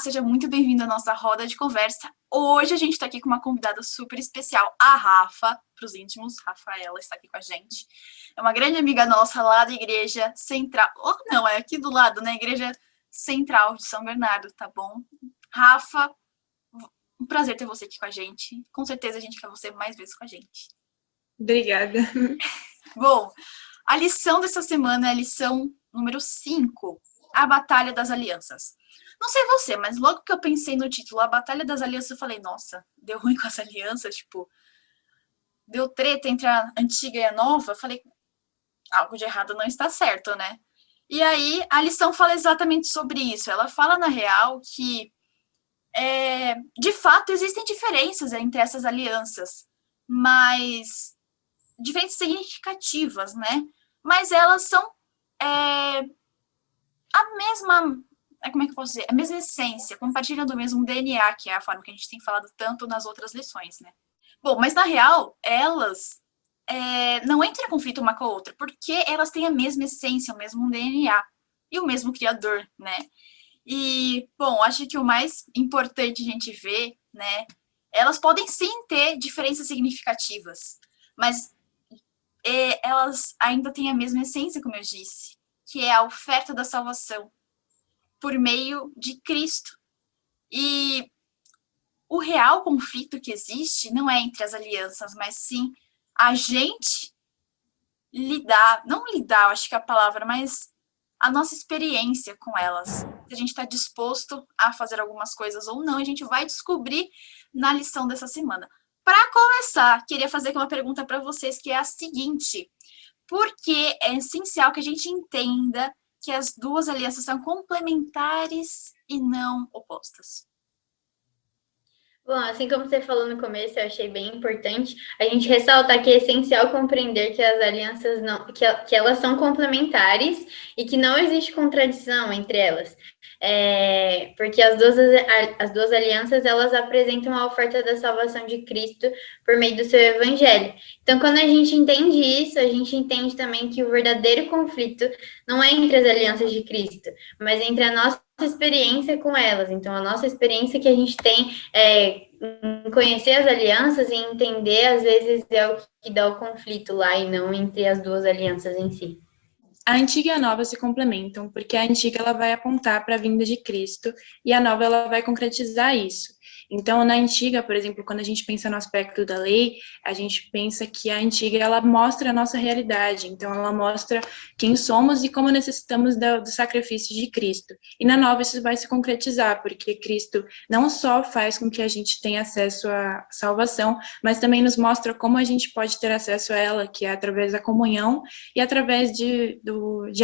seja muito bem-vindo à nossa roda de conversa. Hoje a gente está aqui com uma convidada super especial, a Rafa, para os íntimos. Rafaela está aqui com a gente. É uma grande amiga nossa lá da Igreja Central. Oh, não, é aqui do lado, né? Igreja Central de São Bernardo, tá bom? Rafa, um prazer ter você aqui com a gente. Com certeza a gente quer você mais vezes com a gente. Obrigada. Bom, a lição dessa semana é a lição número 5, a Batalha das Alianças. Não sei você, mas logo que eu pensei no título, a Batalha das Alianças, eu falei, nossa, deu ruim com as alianças, tipo, deu treta entre a antiga e a nova. Eu falei, algo de errado não está certo, né? E aí, a lição fala exatamente sobre isso. Ela fala, na real, que, de fato, existem diferenças entre essas alianças, mas diferenças significativas, né? Mas elas são a mesma, como é que eu posso dizer? A mesma essência, compartilham do mesmo DNA, que é a forma que a gente tem falado tanto nas outras lições, né? Bom, mas na real, elas não entram em conflito uma com a outra, porque elas têm a mesma essência, o mesmo DNA e o mesmo criador, né? E, bom, acho que o mais importante a gente ver, né? Elas podem sim ter diferenças significativas, mas elas ainda têm a mesma essência, como eu disse, que é a oferta da salvação por meio de Cristo. E o real conflito que existe não é entre as alianças, mas sim a gente lidar, não lidar, acho que é a palavra, mas a nossa experiência com elas. Se a gente está disposto a fazer algumas coisas ou não, a gente vai descobrir na lição dessa semana. Para começar, queria fazer uma pergunta para vocês, que é a seguinte: por que é essencial que a gente entenda que as duas alianças são complementares e não opostas? Bom, assim como você falou no começo, eu achei bem importante a gente ressaltar que é essencial compreender que as alianças não, que elas são complementares e que não existe contradição entre elas. Porque as duas alianças elas apresentam a oferta da salvação de Cristo por meio do seu evangelho. Então, quando a gente entende isso, a gente entende também que o verdadeiro conflito não é entre as alianças de Cristo, mas entre a nossa experiência com elas. Então, a nossa experiência que a gente tem em conhecer as alianças e entender, às vezes, é o que dá o conflito lá e não entre as duas alianças em si. A antiga e a nova se complementam, porque a antiga ela vai apontar para a vinda de Cristo e a nova ela vai concretizar isso. Então, na antiga, por exemplo, quando a gente pensa no aspecto da lei, a gente pensa que a antiga ela mostra a nossa realidade, então ela mostra quem somos e como necessitamos do sacrifício de Cristo. E na nova isso vai se concretizar, porque Cristo não só faz com que a gente tenha acesso à salvação, mas também nos mostra como a gente pode ter acesso a ela, que é através da comunhão e através de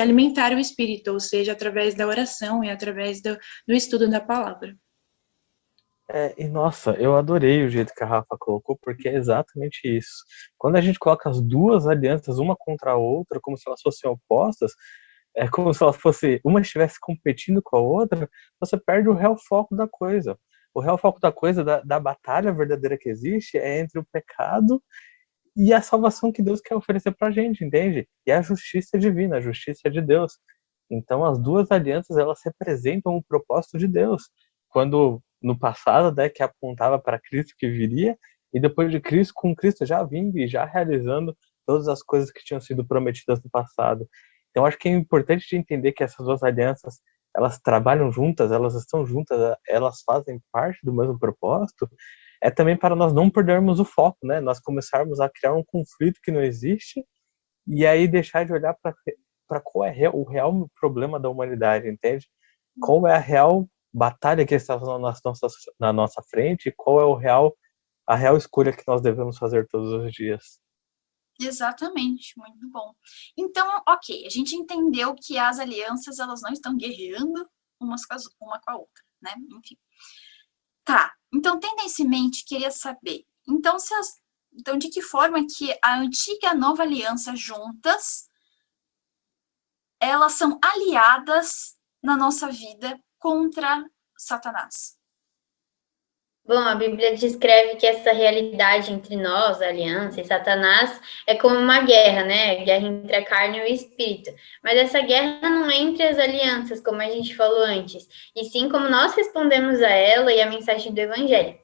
alimentar o espírito, ou seja, através da oração e através do estudo da palavra. E nossa, eu adorei o jeito que a Rafa colocou, porque é exatamente isso. Quando a gente coloca as duas alianças uma contra a outra, como se elas fossem opostas, é como se elas fossem, uma estivesse competindo com a outra, você perde o real foco da coisa. O real foco da coisa, da batalha verdadeira que existe, é entre o pecado e a salvação que Deus quer oferecer pra gente, entende? E a justiça divina, a justiça de Deus. Então, as duas alianças, elas representam o propósito de Deus. Quando, no passado, né, que apontava para Cristo que viria, e depois de Cristo, com Cristo já vindo e já realizando todas as coisas que tinham sido prometidas no passado. Então, acho que é importante de entender que essas duas alianças, elas trabalham juntas, elas estão juntas, elas fazem parte do mesmo propósito, é também para nós não perdermos o foco, né? Nós começarmos a criar um conflito que não existe e aí deixar de olhar para qual é o real problema da humanidade, entende? Qual é a real batalha que está na nossa frente, qual é a real escolha que nós devemos fazer todos os dias. Exatamente, muito bom. Então, ok, a gente entendeu que as alianças elas não estão guerreando uma com a outra, né? Enfim. Tá, então tendo isso em mente, queria saber, então de que forma que a antiga e a nova aliança juntas, elas são aliadas na nossa vida contra Satanás? Bom, a Bíblia descreve que essa realidade entre nós, a aliança e Satanás, é como uma guerra, né? Guerra entre a carne e o espírito. Mas essa guerra não é entre as alianças, como a gente falou antes, e sim como nós respondemos a ela e a mensagem do Evangelho.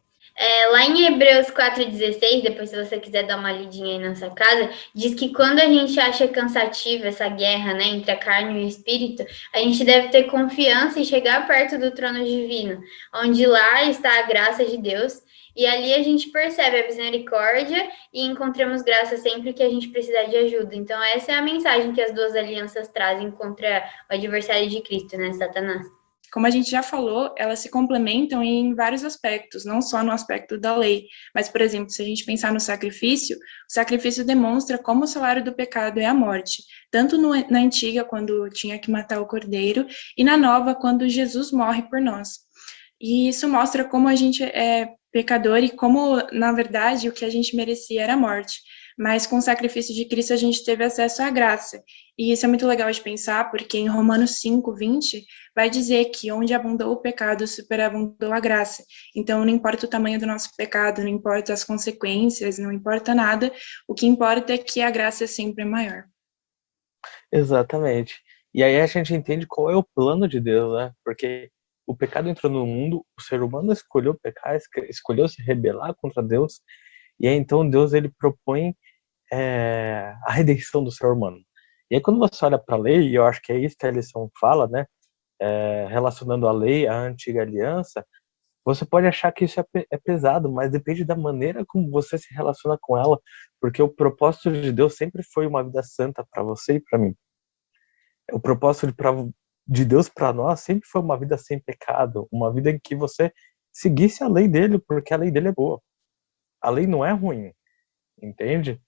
Lá em Hebreus 4,16, depois se você quiser dar uma lidinha aí na sua casa, diz que quando a gente acha cansativa essa guerra, né, entre a carne e o espírito, a gente deve ter confiança e chegar perto do trono divino, onde lá está a graça de Deus, e ali a gente percebe a misericórdia e encontramos graça sempre que a gente precisar de ajuda. Então, essa é a mensagem que as duas alianças trazem contra o adversário de Cristo, né, Satanás? Como a gente já falou, elas se complementam em vários aspectos, não só no aspecto da lei, mas, por exemplo, se a gente pensar no sacrifício, o sacrifício demonstra como o salário do pecado é a morte, tanto na antiga, quando tinha que matar o cordeiro, e na nova, quando Jesus morre por nós. E isso mostra como a gente é pecador e como, na verdade, o que a gente merecia era a morte. Mas com o sacrifício de Cristo a gente teve acesso à graça. E isso é muito legal de pensar, porque em Romanos 5:20 vai dizer que onde abundou o pecado, superabundou a graça. Então não importa o tamanho do nosso pecado, não importa as consequências, não importa nada, o que importa é que a graça é sempre maior. Exatamente. E aí a gente entende qual é o plano de Deus, né? Porque o pecado entrou no mundo, o ser humano escolheu pecar, escolheu se rebelar contra Deus, e aí então Deus ele propõe a redenção do ser humano. E aí quando você olha para a lei, e eu acho que é isso que a lição fala, né? Relacionando a lei à antiga aliança, você pode achar que isso é pesado, mas depende da maneira como você se relaciona com ela, porque o propósito de Deus sempre foi uma vida santa para você e para mim. O propósito de Deus para nós sempre foi uma vida sem pecado, uma vida em que você seguisse a lei dele, porque a lei dele é boa. A lei não é ruim, entende?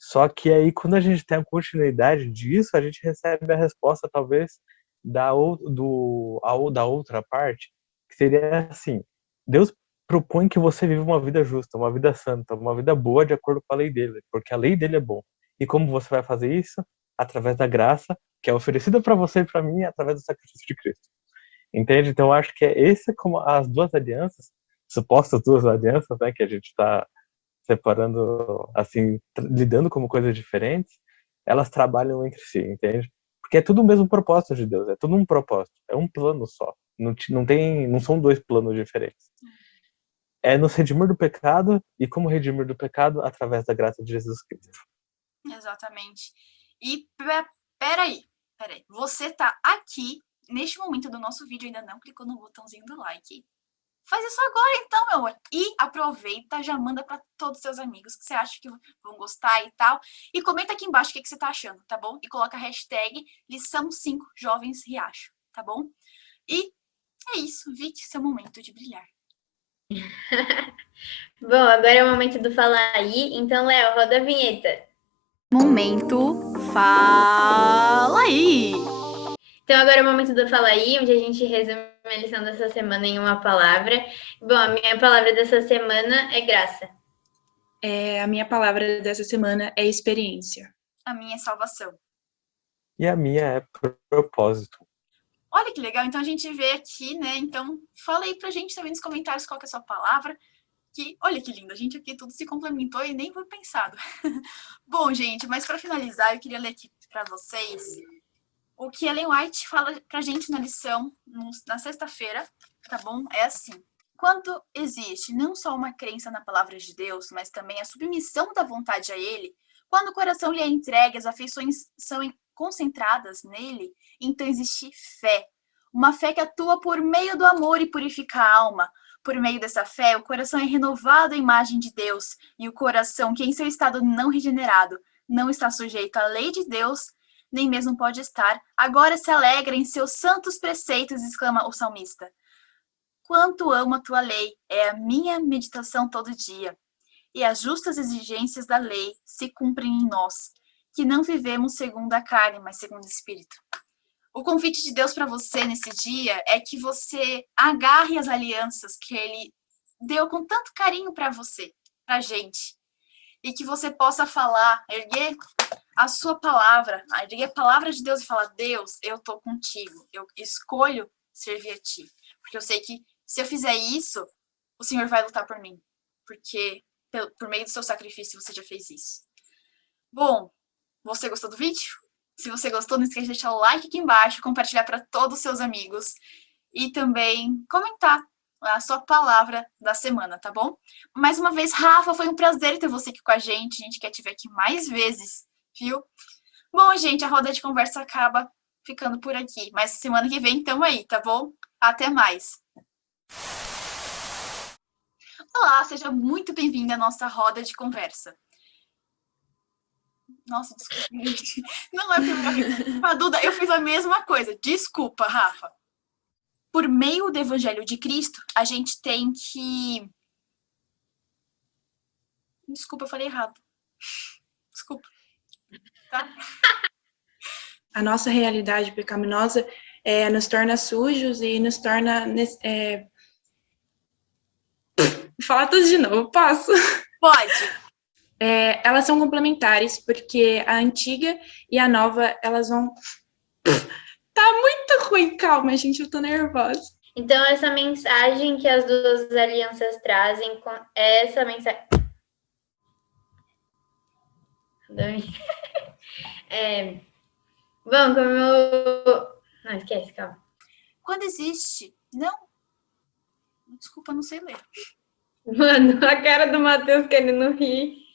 Só que aí, quando a gente tem a continuidade disso, a gente recebe a resposta, talvez, da outra parte, que seria assim: Deus propõe que você viva uma vida justa, uma vida santa, uma vida boa de acordo com a lei dele, porque a lei dele é boa. E como você vai fazer isso? Através da graça, que é oferecida para você e para mim, através do sacrifício de Cristo. Entende? Então, eu acho que é esse como as duas alianças, supostas duas alianças, né, que a gente está separando, assim, lidando como coisas diferentes, elas trabalham entre si, entende? Porque é tudo o mesmo propósito de Deus, é tudo um propósito, é um plano só. Não são dois planos diferentes. É nos redimir do pecado e como redimir do pecado através da graça de Jesus Cristo. Exatamente. E peraí. Você tá aqui, neste momento do nosso vídeo, ainda não clicou no botãozinho do like. Faz isso agora então, meu amor. E aproveita, já manda para todos os seus amigos que você acha que vão gostar e tal. E comenta aqui embaixo o que você tá achando, tá bom? E coloca a hashtag lição 5 jovens riacho, tá bom? E é isso, Vicky, seu momento de brilhar. Bom, agora é o momento do Fala Aí. Então, Léo, roda a vinheta. Momento Fala Aí! Então, agora é o momento do Fala Aí, onde a gente resume a lição dessa semana em uma palavra. Bom, a minha palavra dessa semana é graça. A minha palavra dessa semana é experiência. A minha é salvação. E a minha é propósito. Olha que legal, então a gente vê aqui, né? Então, fala aí pra gente também nos comentários qual que é a sua palavra. Que, olha que lindo, a gente aqui tudo se complementou e nem foi pensado. Bom, gente, mas para finalizar, eu queria ler aqui para vocês o que Ellen White fala pra gente na lição na sexta-feira, tá bom? É assim: quando existe não só uma crença na palavra de Deus, mas também a submissão da vontade a Ele, quando o coração lhe é entregue, as afeições são concentradas nele, então existe fé. Uma fé que atua por meio do amor e purifica a alma. Por meio dessa fé, o coração é renovado à imagem de Deus, e o coração, que em seu estado não regenerado, não está sujeito à lei de Deus, nem mesmo pode estar, agora se alegra em seus santos preceitos, exclama o salmista. Quanto amo a tua lei, é a minha meditação todo dia. E as justas exigências da lei se cumprem em nós, que não vivemos segundo a carne, mas segundo o Espírito. O convite de Deus para você nesse dia é que você agarre as alianças que Ele deu com tanto carinho para você, para gente. E que você possa falar, erguer a sua palavra, erguer a palavra de Deus e falar: Deus, eu tô contigo, eu escolho servir a ti. Porque eu sei que se eu fizer isso, o Senhor vai lutar por mim, porque por meio do seu sacrifício você já fez isso. Bom, você gostou do vídeo? Se você gostou, não esqueça de deixar o like aqui embaixo, compartilhar para todos os seus amigos e também comentar a sua palavra da semana, tá bom? Mais uma vez, Rafa, foi um prazer ter você aqui com a gente quer te ver aqui mais vezes, viu? Bom, gente, a roda de conversa acaba ficando por aqui, mas semana que vem tamo aí, tá bom? Até mais! Olá, seja muito bem-vindo à nossa roda de conversa. Nossa, desculpa, gente. Não é pra Duda, eu fiz a mesma coisa. Desculpa, Rafa. Por meio do Evangelho de Cristo, a gente tem que... Desculpa, eu falei errado. Desculpa. Tá? A nossa realidade pecaminosa nos torna sujos e nos torna... Vou falar tudo de novo, posso? Pode. Elas são complementares, porque a antiga e a nova, elas vão... Tá muito ruim, calma, gente, eu tô nervosa. Então, essa mensagem que as duas alianças trazem, essa mensagem... Bom, como eu... Não, esquece, calma. Quando existe... Não. Desculpa, não sei ler. Mano, a cara do Matheus querendo rir.